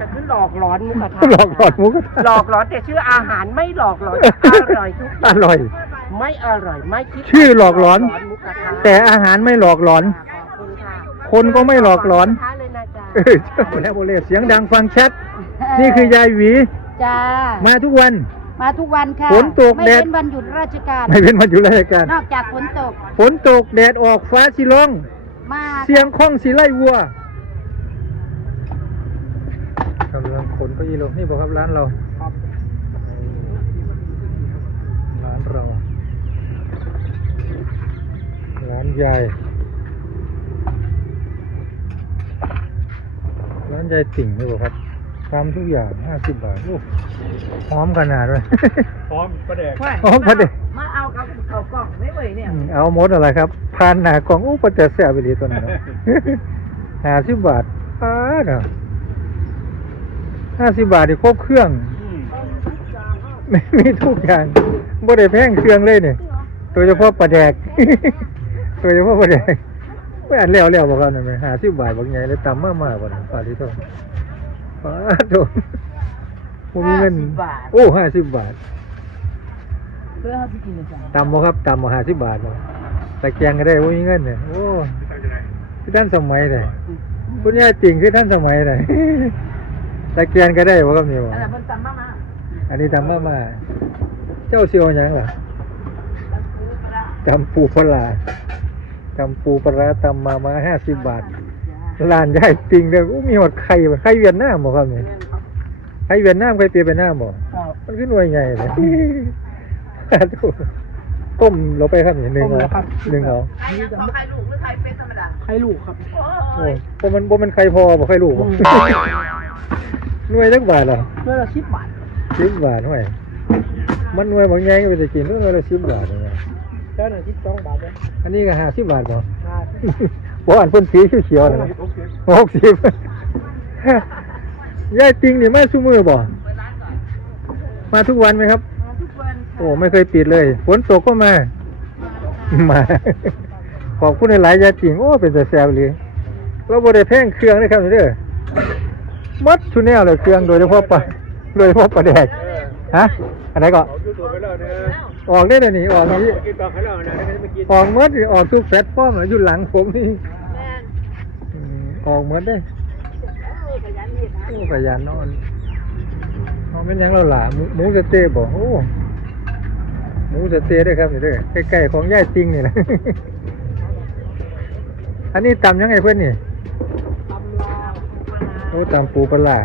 จะขึ้นหลอกหลอนหมุกกระทะหลอกหลอนหมูกระทะหลอกหลอนแต่ชื่ออาหารไม่หลอกหลอนอร่อยทุกออย่างร่อย ไม่อร่อยไม่คิดชื่อหลอกหลอนหมุกกระทะแต่อาหารไม่หลอกหลอน ขอบคุณค่ะคนก็ไม่หลอกหลอนขบคุณเลยนะจ๊ะเออเจ้าแล้วโบเลเสียงดังฟังชัด นี่คือยายหวี จ้ามาทุกวัน มาทุกวันค่ะฝนตกไม่แดด เป็นวันหยุดราชการ ไม่เป็นวันอยู่ราชการ นอกจากฝนตกฝนตกแดดออกฟ้าสิร้อง มาเสียงข้องสีไล่วัว กำลังขนเก็ยีลงนี่บอกครับร้านเราร้านเรา ร้านยายร้านยายติ่งนี่บอกครับทำทุกอย่างห้าสิบบาทโอ้หอมขนาดเลยพร้อมประเด็กหอมพอดีมาเอาเขาเขากล่องไม่ไหวเนี่ยอืมเอาหมดอะไรครับพานหนากล่องโอ้ประเจะแสบไปดีตัวนั้นห้าสิบบาทอ้าเนาะ ห้าสิบบาทนี่ครบเครื่อง ไม่มีทุกอย่างบ่ได้แพงเครื่องเลยเนี่ยโดยเฉพาะปลาแดกโดยเฉพาะปลาแดกไม่อ่านแล้วแล้วบอกกันหน่อยไหมห้าสิบบาทบอกไงเลยตำมากมากกว่านั้นปลาที่เท่าปลาโดผมมีเงินโอ้ห้าสิบบาทเพื่อให้พี่กินเลยจ้ะตำบ่ครับตำบ่ห้าสิบบาทบ่ตะแกรงก็ได้บ่มีเงินเนี่ยโอ้ที่ท่านสมัยเลยคุณย่าจริงคือท่านสมัยเลย ตะแกรงก็ได้บ่ครับนี่บ่อะไรเพิ่นจำมามาอันนี้ตำมามาเจ้าเสียวหยังล่ะตำปูปลาร้าตำปูปลาร้าตำมามาห้าสิบบาทร้านยายจริงเลยโอ้มีหมดไข่บ่ไข่เวียดนามบ่ครับนี่ไข่เวียดนามไข่เปียเวียดนามบ่มันขึ้นหน่วยใหญ่เลย ต้มลงไปครับนี่หนึ่งเอาหนึ่งเอาใครของใครลูกหรือใครเป็นธรรมดาใครลูกครับ โอ้เพราะมันเพราะมันใครพอบ่ใครรู้บ่ หน่วยจักบาทเหรอเพื่อละสิบบาทสิบบาทหน่วยมันหน่วยบางแยงก็ไปจะกินหน่วยละสิบบาทนี่ไงแล้วหนึ่งสิบสองบาทเลยอันนี้ก็ห้าสิบบาทบ่ค่ะบ่อันเพิ่นสีเขียวๆนั่นน่ะหกสิบยายติงนี่มาซุมือบ่มาทุกวันไหมครับมาทุกวันค่ะโอ้ไม่เคยปิดเลยฝนตกก็มา มา ขอบคุณหลายๆยาจริงโอ้เป็นแต่แซวเลยเราบริแพงเครื่องนะครับนี่เด้อ มัดชุนแนวเลยเครื่องโดยเฉพาะปลาโดยเฉพาะปลาแดกฮะอันไหนก็เอายูทูบไปแล้วเนี่ยออกได้เลยนี่ออกนี้กินปลาไปแล้วนะไม่ได้ไม่กินออกหมดออกทุกแพลตฟอร์มเลยอยู่หลังผมนี่อืมออกหมดได้โอ้ขยันนอนเอาเป็นหยังเราหล่ะหมูหมูสะเต๊ะบอกโอ้หมูสะเต๊ะด้วยครับนี่เด้อใกล้ๆของย่ายจริงนี่แหละอันนี้ตำยังไงเพื่อนนี่ โอ้ตำปูปลาร้า